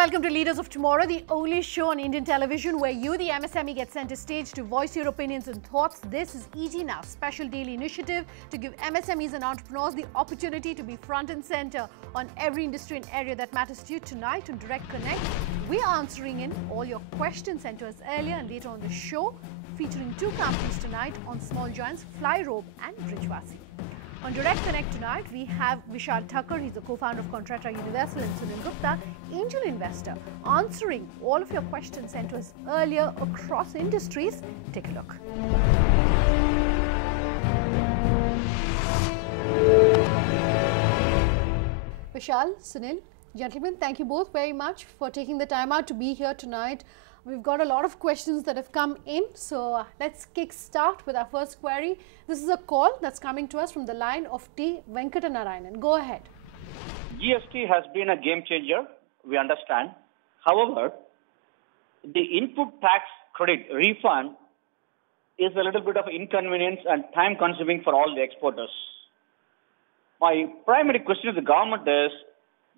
welcome to Leaders of Tomorrow, the only show on Indian television where you, the MSME, get center stage to voice your opinions and thoughts. This is ET Now, special daily initiative to give MSMEs and entrepreneurs the opportunity to be front and center on every industry and area that matters to you. Tonight on Direct Connect, we are answering in all your questions sent to us earlier and later on the show, featuring two companies tonight on small giants Flyrobe and Brijwasi. On Direct Connect tonight, we have Vishal Thakur, he's the co-founder of Contractor Universal, and Sunil Gupta, angel investor, answering all of your questions sent to us earlier across industries. Take a look. Vishal, Sunil, gentlemen, thank you both very much for taking the time out to be here tonight. We've got a lot of questions that have come in, so let's kick start with our first query. This is a call that's coming to us from the line of T. Venkatanarayanan. Go ahead. GST has been a game changer, we understand. However, the input tax credit refund is a little bit of inconvenience and time consuming for all the exporters. My primary question to the government is,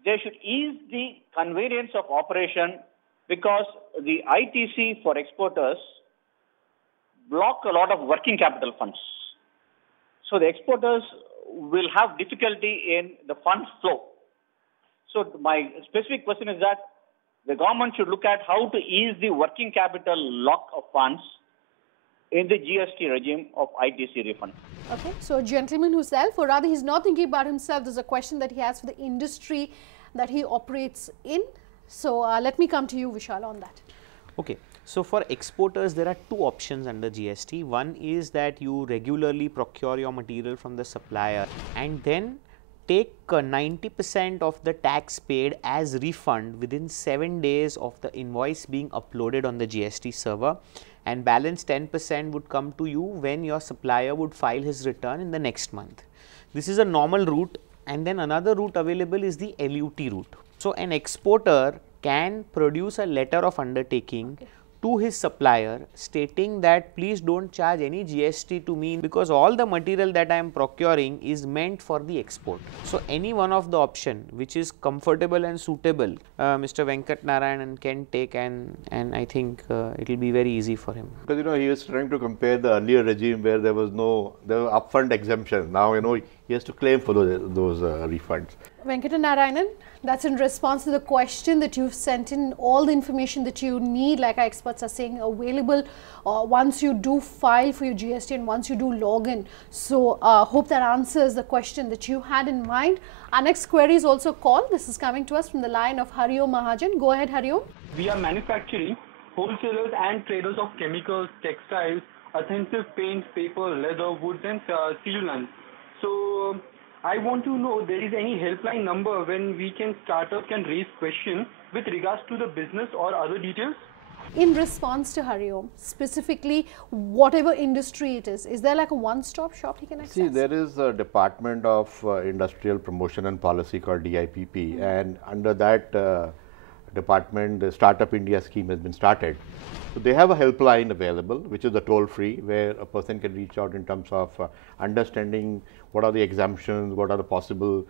they should ease the convenience of operation because the ITC for exporters block a lot of working capital funds. So the exporters will have difficulty in the funds flow. So my specific question is that the government should look at how to ease the working capital lock of funds in the GST regime of ITC refund. Okay, so a gentleman himself, or rather he's not thinking about himself, there's a question that he has for the industry that he operates in. So let me come to you, Vishal, on that. Okay, so for exporters, there are two options under GST. One is that you regularly procure your material from the supplier and then take 90% of the tax paid as refund within 7 days of the invoice being uploaded on the GST server, and balance 10% would come to you when your supplier would file his return in the next month. This is a normal route, and then another route available is the LUT route. So an exporter can produce a letter of undertaking to his supplier stating that please don't charge any GST to me because all the material that I am procuring is meant for the export. So any one of the option which is comfortable and suitable, Mr. Venkatanarayanan can take, and I think it will be very easy for him. Because he was trying to compare the earlier regime where there were upfront exemptions. Now he has to claim for those refunds. Venkatanarayanan, that's in response to the question that you've sent in. All the information that you need, like our experts are saying, available once you do file for your GST and once you do log in. So hope that answers the question that you had in mind. Our next query is also called. This is coming to us from the line of Hariom Mahajan. Go ahead, Hariom. We are manufacturing, wholesalers and traders of chemicals, textiles, adhesive paints, paper, leather, woods and sealants. So I want to know, there is any helpline number when startups can raise questions with regards to the business or other details? In response to Hariom, specifically whatever industry it is there like a one-stop shop he can access? See, there is a Department of Industrial Promotion and Policy called DIPP, and under that department, the Startup India scheme has been started. So they have a helpline available, which is the toll-free, where a person can reach out in terms of understanding what are the exemptions, what are the possible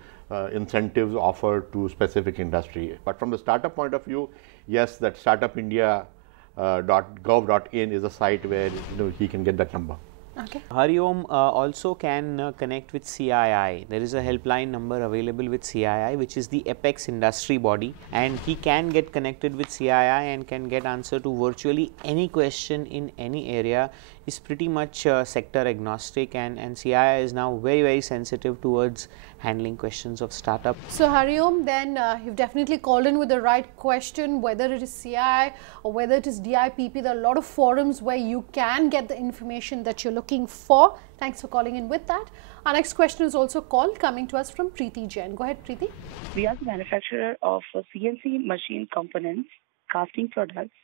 incentives offered to specific industry. But from the startup point of view, yes, that startupindia.gov.in is a site where he can get that number. Okay. Hariom also can connect with CII. There is a helpline number available with CII, which is the apex industry body, and he can get connected with CII and can get answer to virtually any question in any area. Is pretty much sector agnostic, and CII is now very sensitive towards handling questions of startup. So Hariom, then you've definitely called in with the right question, whether it is CII or whether it is DIPP. There are a lot of forums where you can get the information that you're looking for. Thanks for calling in with that. Our next question is also called, coming to us from Preeti Jain. Go ahead, Preeti. We are the manufacturer of CNC machine components, casting products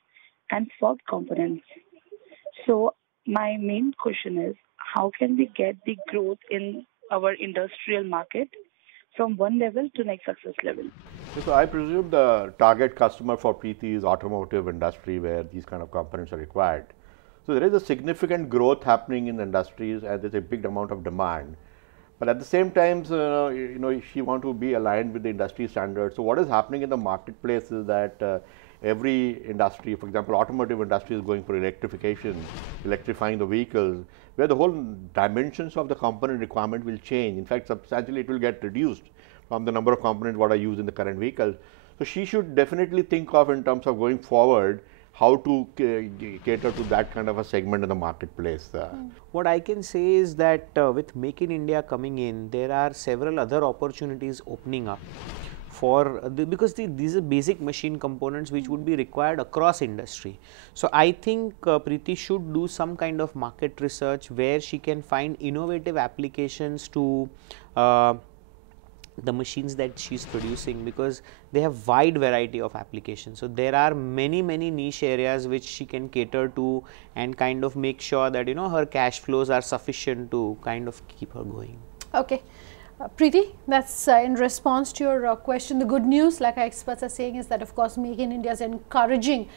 and fork components. So my main question is, how can we get the growth in our industrial market from one level to next success level? So I presume the target customer for Preeti is automotive industry, where these kind of components are required. So there is a significant growth happening in industries and there's a big amount of demand. But at the same time, she want to be aligned with the industry standards. So what is happening in the marketplace is that every industry, for example, automotive industry is going for electrification, electrifying the vehicles, where the whole dimensions of the component requirement will change. In fact, substantially it will get reduced from the number of components what are used in the current vehicles. So she should definitely think of in terms of going forward how to cater to that kind of a segment in the marketplace. What I can say is that with Make in India coming in, there are several other opportunities opening up for because these are basic machine components which would be required across industry. So I think Preeti should do some kind of market research where she can find innovative applications to the machines that she is producing, because they have wide variety of applications. So there are many niche areas which she can cater to and kind of make sure that her cash flows are sufficient to kind of keep her going. Okay. Preeti, that's in response to your question. The good news, like our experts are saying, is that of course Make in India is encouraging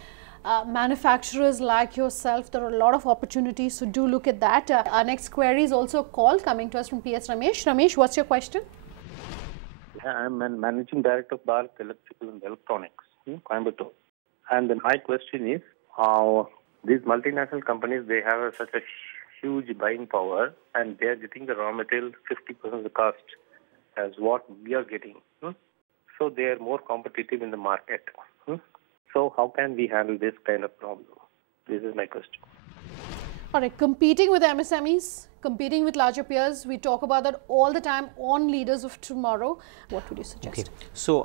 manufacturers like yourself. There are a lot of opportunities, so do look at that. Our next query is also a call coming to us from PS Ramesh. Ramesh, what's your question? I'm a managing director of Bharat Electrical and Electronics in Coimbatore. And my question is, these multinational companies, they have such a huge buying power, and they are getting the raw material 50% of the cost as what we are getting. So they are more competitive in the market. So how can we handle this kind of problem? This is my question. All right, competing with MSMEs, competing with larger peers, we talk about that all the time on Leaders of Tomorrow. What would you suggest? Okay. So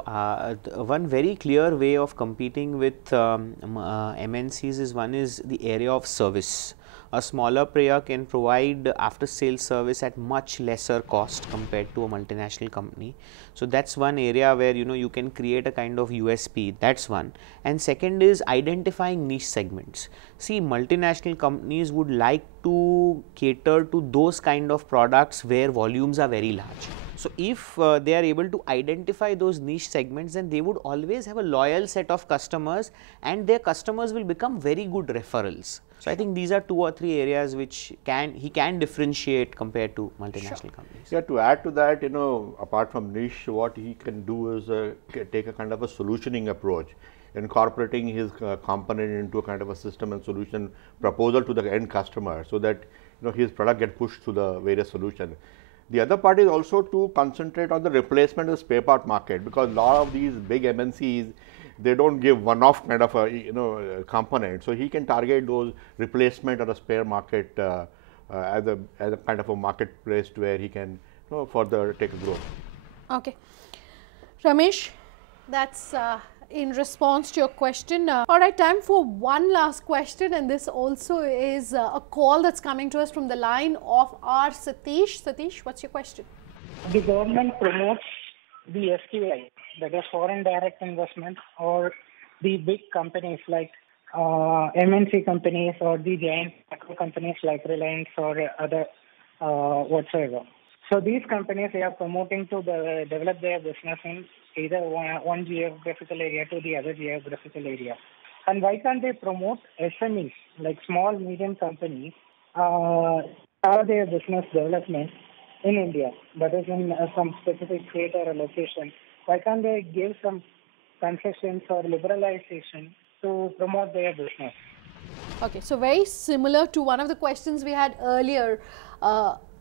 one very clear way of competing with MNCs is the area of service. A smaller player can provide after sales service at much lesser cost compared to a multinational company. So that's one area where you can create a kind of USP. That's one. And second is identifying niche segments. See, multinational companies would like to cater to those kind of products where volumes are very large. So if they are able to identify those niche segments, then they would always have a loyal set of customers, and their customers will become very good referrals. So I think these are 2 or 3 areas which he can differentiate compared to multinational companies. Yeah, to add to that, apart from niche, what he can do is take a kind of a solutioning approach, incorporating his component into a kind of a system and solution proposal to the end customer, so that his product get pushed to the various solutions. The other part is also to concentrate on the replacement of the spare part market, because a lot of these big MNCs, they don't give one-off kind of a component. So he can target those replacement or a spare market as a kind of a marketplace where he can further take a growth. Okay, Ramesh, that's in response to your question. All right, time for one last question, and this also is a call that's coming to us from the line of our Satish. Satish, what's your question? The government promotes the FDI, that is foreign direct investment, or the big companies like MNC companies or the giant macro companies like Reliance or other whatsoever. So these companies, they are promoting to develop their business in either one geographical area to the other geographical area. And why can't they promote SMEs, like small, medium companies, have their business development in India, that is in some specific state or a location? Why can't they give some concessions or liberalization to promote their business? Okay, so very similar to one of the questions we had earlier,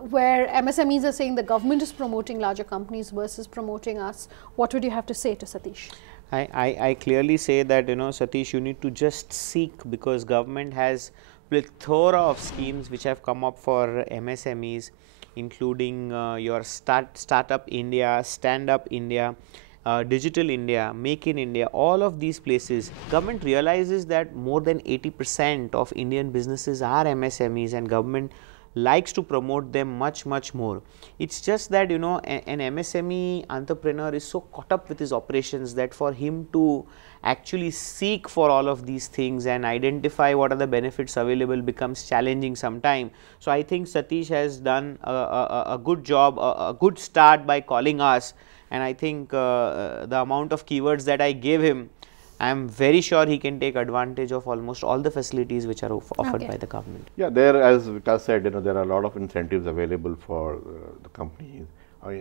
where MSMEs are saying the government is promoting larger companies versus promoting us. What would you have to say to Satish? I clearly say that, Satish, you need to just seek, because government has plethora of schemes which have come up for MSMEs, including your Startup India, Stand Up India, Digital India, Make in India. All of these places, government realizes that more than 80% of Indian businesses are MSMEs, and government likes to promote them much more. It's just that an MSME entrepreneur is so caught up with his operations that for him to actually seek for all of these things and identify what are the benefits available becomes challenging sometime. So I think Satish has done a good job, a good start by calling us, and I think the amount of keywords that I gave him I am very sure he can take advantage of almost all the facilities which are offered by the government. Yeah, there, as Vikas said, there are a lot of incentives available for the companies,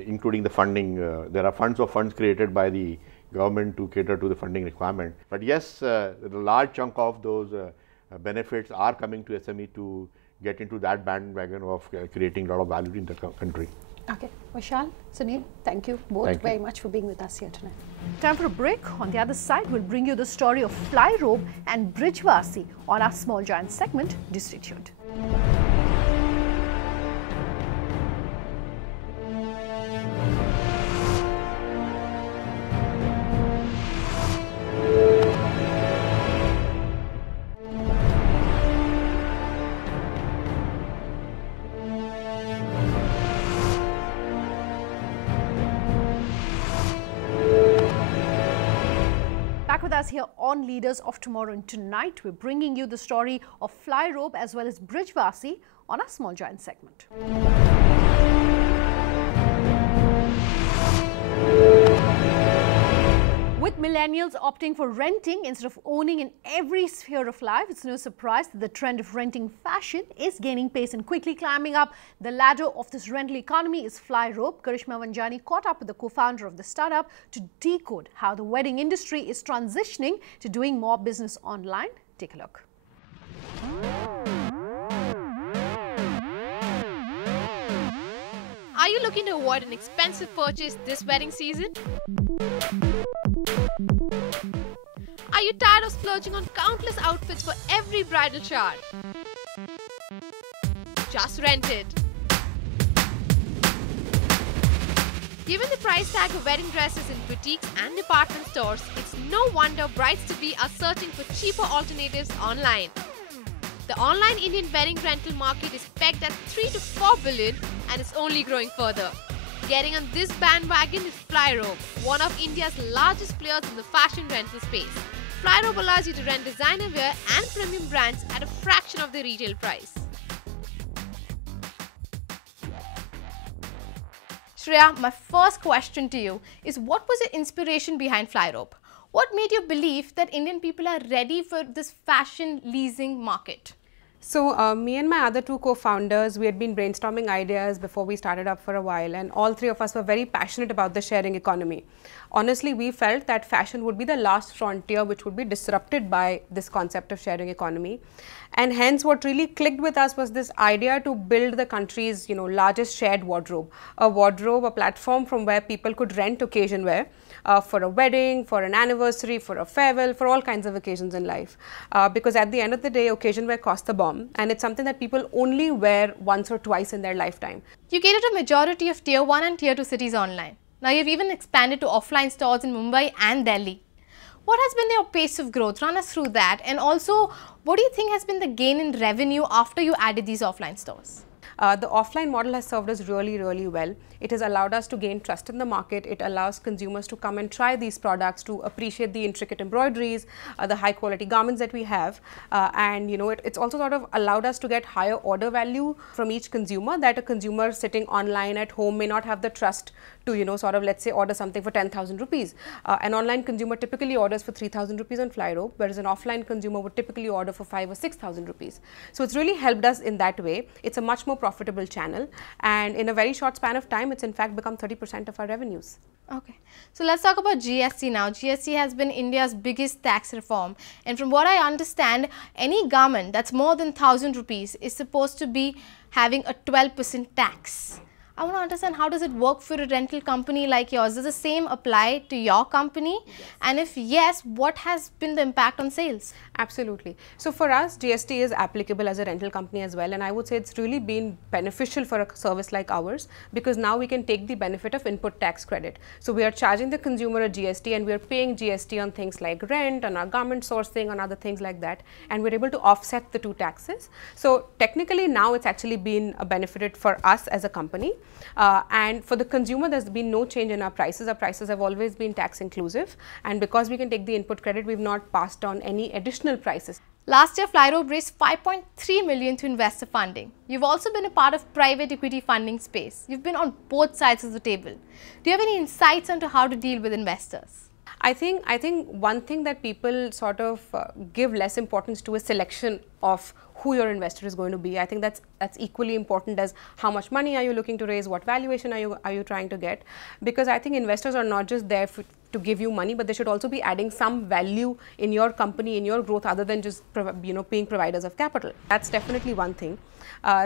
including the funding. There are funds created by the government to cater to the funding requirement. But yes, a large chunk of those benefits are coming to SME to get into that bandwagon of creating a lot of value in the country. Okay, Vishal, Sunil, thank you both very much for being with us here tonight. Time for a break. On the other side, we'll bring you the story of Flyrobe and Brijwasi on our Small Giants segment. Do stay tuned. With us here on Leaders of Tomorrow, and tonight we're bringing you the story of Flyrobe as well as Brijwasi on our Small Giant segment. With millennials opting for renting instead of owning in every sphere of life, it's no surprise that the trend of renting fashion is gaining pace, and quickly climbing up the ladder of this rental economy is Flyrobe. Karishma Vanjani caught up with the co-founder of the startup to decode how the wedding industry is transitioning to doing more business online. Take a look. Are you looking to avoid an expensive purchase this wedding season? Are you tired of splurging on countless outfits for every bridal shower? Just rent it. Given the price tag of wedding dresses in boutiques and department stores, it's no wonder brides-to-be are searching for cheaper alternatives online. The online Indian wedding rental market is pegged at 3 to 4 billion and it's only growing further. Getting on this bandwagon is Flyrobe, one of India's largest players in the fashion rental space. Flyrobe allows you to rent designer wear and premium brands at a fraction of the retail price. Shreya, my first question to you is, what was the inspiration behind Flyrobe? What made you believe that Indian people are ready for this fashion leasing market? So me and my other two co-founders, we had been brainstorming ideas before we started up for a while, and all three of us were very passionate about the sharing economy. Honestly, we felt that fashion would be the last frontier which would be disrupted by this concept of sharing economy. And hence what really clicked with us was this idea to build the country's largest shared wardrobe. A platform from where people could rent occasion wear for a wedding, for an anniversary, for a farewell, for all kinds of occasions in life. Because at the end of the day, occasion wear costs a bomb, and it's something that people only wear once or twice in their lifetime. You cater to a majority of tier 1 and tier 2 cities online. Now you've even expanded to offline stores in Mumbai and Delhi. What has been your pace of growth? Run us through that. And also, what do you think has been the gain in revenue after you added these offline stores? The offline model has served us really, really well. It has allowed us to gain trust in the market. It allows consumers to come and try these products, to appreciate the intricate embroideries, the high quality garments that we have. And it's also sort of allowed us to get higher order value from each consumer, that a consumer sitting online at home may not have the trust to, sort of, let's say, order something for 10,000 rupees. An online consumer typically orders for 3,000 rupees on Flyrobe, whereas an offline consumer would typically order for 5,000 or 6,000 rupees. So it's really helped us in that way. It's a much more profitable channel, and in a very short span of time, it's in fact become 30% of our revenues. Okay, so let's talk about GST now. GST has been India's biggest tax reform, and from what I understand, any garment that's more than 1,000 rupees is supposed to be having a 12% tax. I want to understand, how does it work for a rental company like yours? Does the same apply to your company? Yes. And if yes, what has been the impact on sales? Absolutely. So for us, GST is applicable as a rental company as well, and I would say it's really been beneficial for a service like ours, because now we can take the benefit of input tax credit. So we are charging the consumer a GST, and we are paying GST on things like rent, on our garment sourcing, on other things like that, and we're able to offset the two taxes. So technically now it's actually been a benefit for us as a company. And for the consumer, there's been no change in our prices. Our prices have always been tax inclusive, and because we can take the input credit, we've not passed on any additional prices. Last year, Flyrobe raised 5.3 million to investor funding. You've also been a part of private equity funding space. You've been on both sides of the table. Do you have any insights into how to deal with investors? I think one thing that people sort of give less importance to is selection of who your investor is going to be. I think that's equally important as how much money are you looking to raise, what valuation are you trying to get, because I think investors are not just there to give you money, but they should also be adding some value in your company, in your growth, other than just being providers of capital. That's definitely one thing.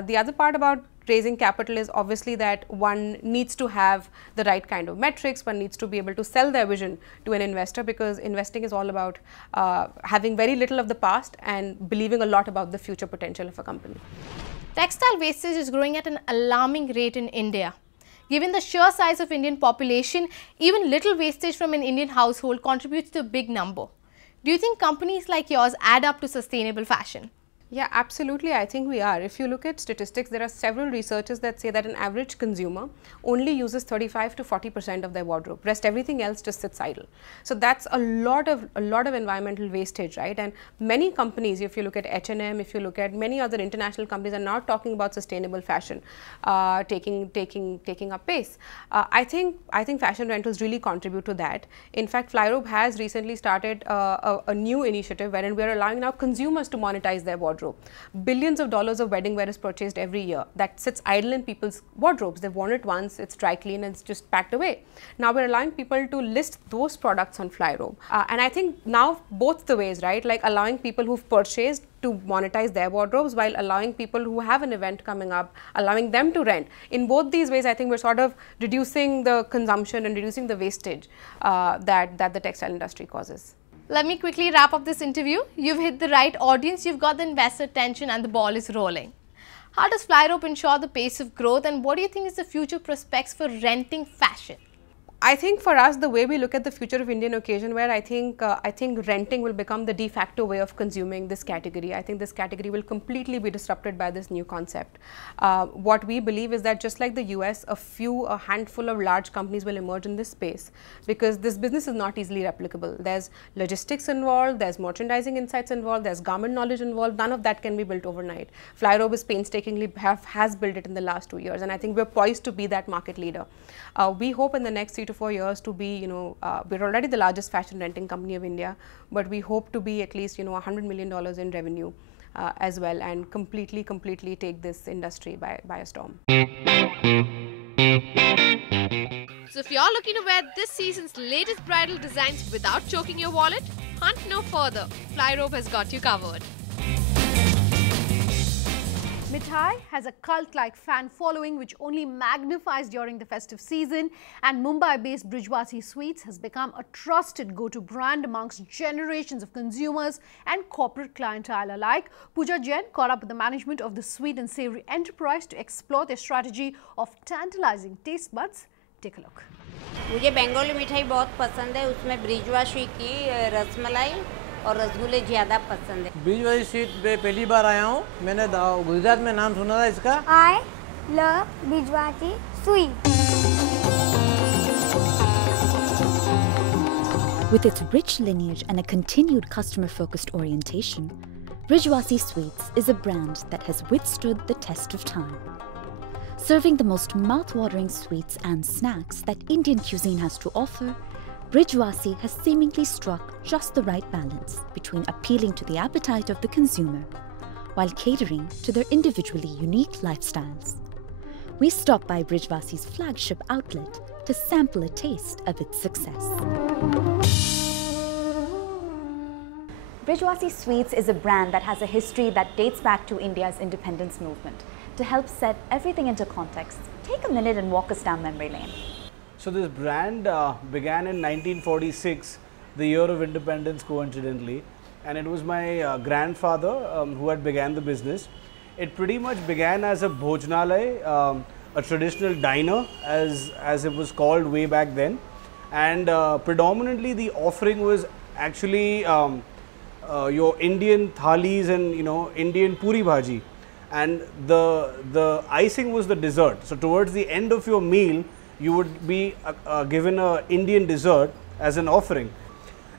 The other part about raising capital is obviously that one needs to have the right kind of metrics, one needs to be able to sell their vision to an investor, because investing is all about having very little of the past and believing a lot about the future potential of a company. Textile wastage is growing at an alarming rate in India. Given the sheer size of Indian population, even little wastage from an Indian household contributes to a big number. Do you think companies like yours add up to sustainable fashion? Yeah, absolutely. I think we are. If you look at statistics, there are several researchers that say that an average consumer only uses 35 to 40% of their wardrobe. Rest everything else just sits idle. So that's a lot of environmental wastage, right? And many companies, if you look at H&M, if you look at many other international companies, are now talking about sustainable fashion, taking up pace. I think fashion rentals really contribute to that. In fact, Flyrobe has recently started a new initiative wherein we are allowing now consumers to monetize their wardrobe. Billions of dollars of wedding wear is purchased every year that sits idle in people's wardrobes. They've worn it once, it's dry clean, and it's just packed away. Now we're allowing people to list those products on Flyrobe. And I think now both the ways, right? Like allowing people who've purchased to monetize their wardrobes, while allowing people who have an event coming up, allowing them to rent. In both these ways, I think we're sort of reducing the consumption and reducing the wastage that the textile industry causes. Let me quickly wrap up this interview. You've hit the right audience, you've got the investor attention, and the ball is rolling. How does Flyrobe ensure the pace of growth, and what do you think is the future prospects for renting fashion? I think for us, the way we look at the future of Indian occasion wear, I think renting will become the de facto way of consuming this category. I think this category will completely be disrupted by this new concept. What we believe is that just like the US, a handful of large companies will emerge in this space, because this business is not easily replicable. There's logistics involved, there's merchandising insights involved, there's garment knowledge involved. None of that can be built overnight. Flyrobe is painstakingly has built it in the last 2 years, and I think we're poised to be that market leader. We hope in the next 3 to 4 years to be, we're already the largest fashion renting company of India, but we hope to be at least, $100 million in revenue as well, and completely take this industry by a storm. So if you're looking to wear this season's latest bridal designs without choking your wallet, hunt no further. Flyrobe has got you covered. Mithai has a cult-like fan following which only magnifies during the festive season, and Mumbai-based Brijwasi Sweets has become a trusted go-to brand amongst generations of consumers and corporate clientele alike. Pooja Jain caught up with the management of the sweet and savoury enterprise to explore their strategy of tantalizing taste buds. Take a look. मुझे बंगाली मिठाई बहुत पसंद है, उसमें ब्रिजवासी की रसमलाई और रसगुल्ले ज़्यादा पसंद है। ब्रिजवासी स्वीट पे पहली बार आया हूँ, मैंने गुजरात में नाम सुना था इसका। I love Brijwasi sweet. With its rich lineage and a continued customer-focused orientation, Brijwasi Sweets is a brand that has withstood the test of time. Serving the most mouth-watering sweets and snacks that Indian cuisine has to offer, Brijwasi has seemingly struck just the right balance between appealing to the appetite of the consumer while catering to their individually unique lifestyles. We stopped by Brijwasi's flagship outlet to sample a taste of its success. Brijwasi Sweets is a brand that has a history that dates back to India's independence movement. To help set everything into context, take a minute and walk us down memory lane. So this brand began in 1946, the year of independence coincidentally, and it was my grandfather who had began the business. It pretty much began as a bhojnalay, a traditional diner as it was called way back then, and predominantly the offering was actually your Indian thalis and Indian puri bhaji, and the icing was the dessert. So towards the end of your meal you would be given an Indian dessert as an offering,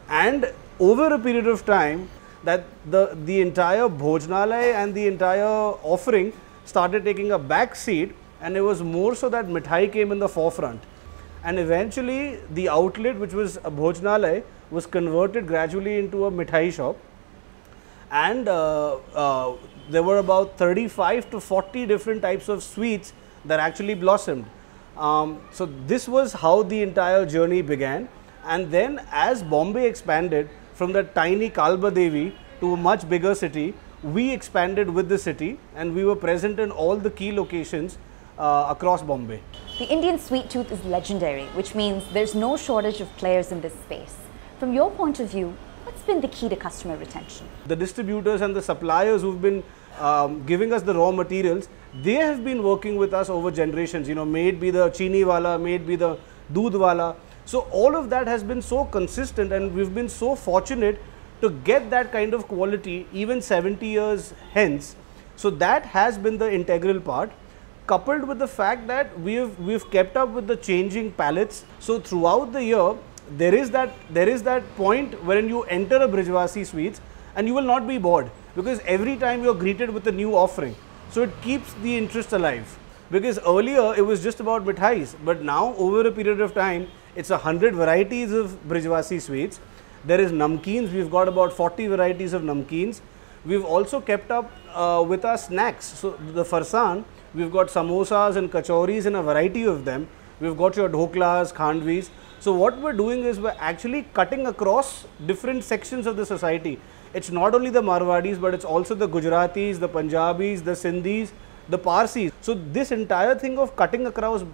and over a period of time that the entire bhojnalay and the entire offering started taking a back seat, and it was more so that mithai came in the forefront. and eventually the outlet, which was a Bhojanalay, was converted gradually into a mithai shop, and there were about 35 to 40 different types of sweets that actually blossomed. So this was how the entire journey began, and then as Bombay expanded from the tiny Kalba Devi to a much bigger city, we expanded with the city and we were present in all the key locations across Bombay. The Indian sweet tooth is legendary, which means there's no shortage of players in this space. From your point of view, what's been the key to customer retention? The distributors and the suppliers who've been giving us the raw materials, they have been working with us over generations, you know, may it be the chini wala, may it be the doodh wala. So all of that has been so consistent, and we've been so fortunate to get that kind of quality even 70 years hence. So that has been the integral part, coupled with the fact that we've kept up with the changing palates. So throughout the year, there is that point wherein you enter a Brijwasi Sweets and you will not be bored, because every time you're greeted with a new offering. So it keeps the interest alive, because earlier it was just about mithais, but now over a period of time it's 100 varieties of Brijwasi Sweets. There is namkeens, we've got about 40 varieties of namkeens. We've also kept up with our snacks. So the farsan, we've got samosas and kachoris in a variety of them. We've got your dhoklas, khandvis. So what we're doing is we're actually cutting across different sections of the society. It's not only the Marwadis, but it's also the Gujaratis, the Punjabis, the Sindhis, the Parsis. So this entire thing of cutting across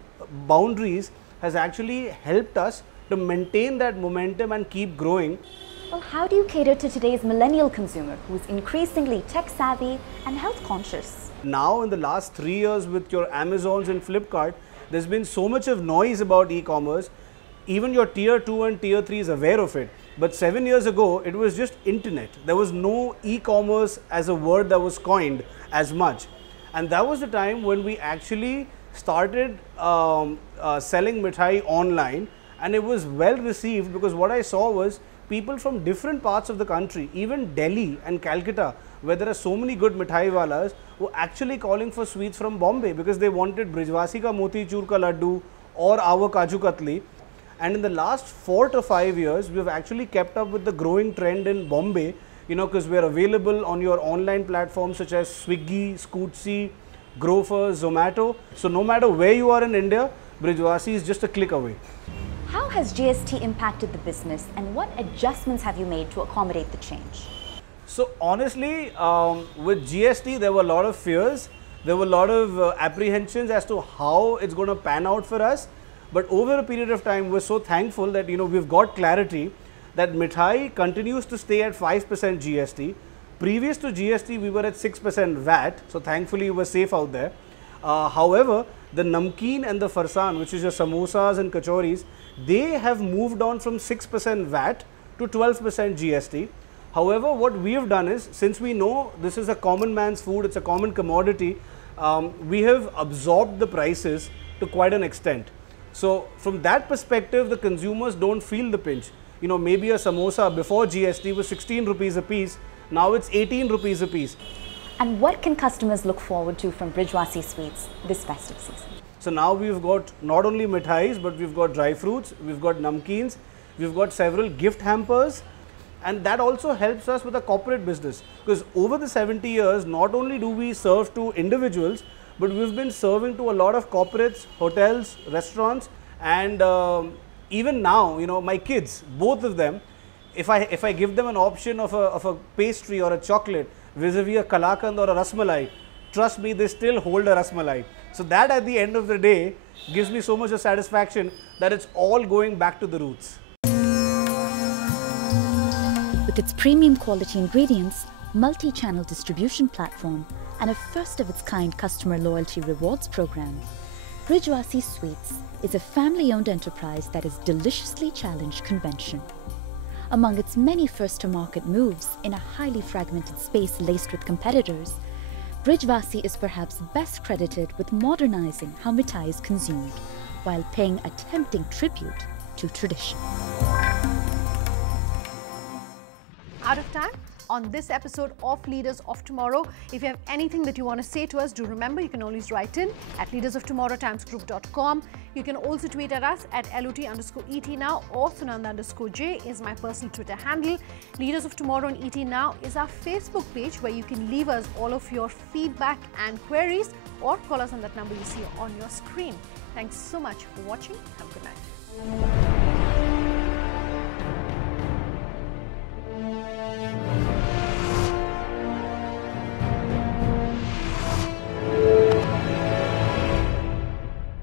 boundaries has actually helped us to maintain that momentum and keep growing. Well, how do you cater to today's millennial consumer who is increasingly tech savvy and health conscious? Now in the last 3 years with your Amazons and Flipkart, there's been so much of noise about e-commerce. Even your tier 2 and tier 3 is aware of it. But 7 years ago, it was just internet. There was no e-commerce as a word that was coined as much. And that was the time when we actually started selling mithai online, and it was well received, because what I saw was people from different parts of the country, even Delhi and Calcutta, where there are so many good mithai walas, were actually calling for sweets from Bombay because they wanted Brijwasi ka moti chur ka laddu or our kaju katli. And in the last 4 to 5 years, we have actually kept up with the growing trend in Bombay, you know, because we are available on your online platforms such as Swiggy, Scootsi, Grofers, Zomato. So no matter where you are in India, Brijwasi is just a click away. How has GST impacted the business, and what adjustments have you made to accommodate the change? So honestly, with GST, there were a lot of fears. There were a lot of apprehensions as to how it's going to pan out for us. But over a period of time, we're so thankful that, you know, we've got clarity that mithai continues to stay at 5% GST. Previous to GST, we were at 6% VAT. So thankfully, we were safe out there. However, the namkeen and the farsan, which is your samosas and kachoris, they have moved on from 6% VAT to 12% GST. However, what we have done is, since we know this is a common man's food, it's a common commodity, we have absorbed the prices to quite an extent. So from that perspective, the consumers don't feel the pinch. You know, maybe a samosa before GST was 16 rupees a piece, now it's 18 rupees a piece. And what can customers look forward to from Brijwasi Sweets this festive season? So now we've got not only mithais, but we've got dry fruits, we've got namkeens, we've got several gift hampers, and that also helps us with a corporate business, because over the 70 years, not only do we serve to individuals, but we've been serving to a lot of corporates, hotels, restaurants, and even now, you know, my kids, both of them, if I give them an option of a pastry or a chocolate vis-a-vis a kalakand or a rasmalai, trust me, they still hold a rasmalai. So that at the end of the day gives me so much of satisfaction that it's all going back to the roots. With its premium quality ingredients, multi-channel distribution platform, and a first-of-its-kind customer loyalty rewards program, Brijwasi Sweets is a family-owned enterprise that has deliciously challenged convention. Among its many first-to-market moves in a highly fragmented space laced with competitors, Brijwasi is perhaps best credited with modernizing how mithai is consumed, while paying a tempting tribute to tradition. Out of time? on this episode of Leaders of Tomorrow. If you have anything that you want to say to us, do remember you can always write in at leadersoftomorrowtimesgroup.com. You can also tweet at us at LOT_ET now or Sunanda_J is my personal Twitter handle. Leaders of Tomorrow on ET Now is our Facebook page where you can leave us all of your feedback and queries or call us on that number you see on your screen. Thanks so much for watching. Have a good night.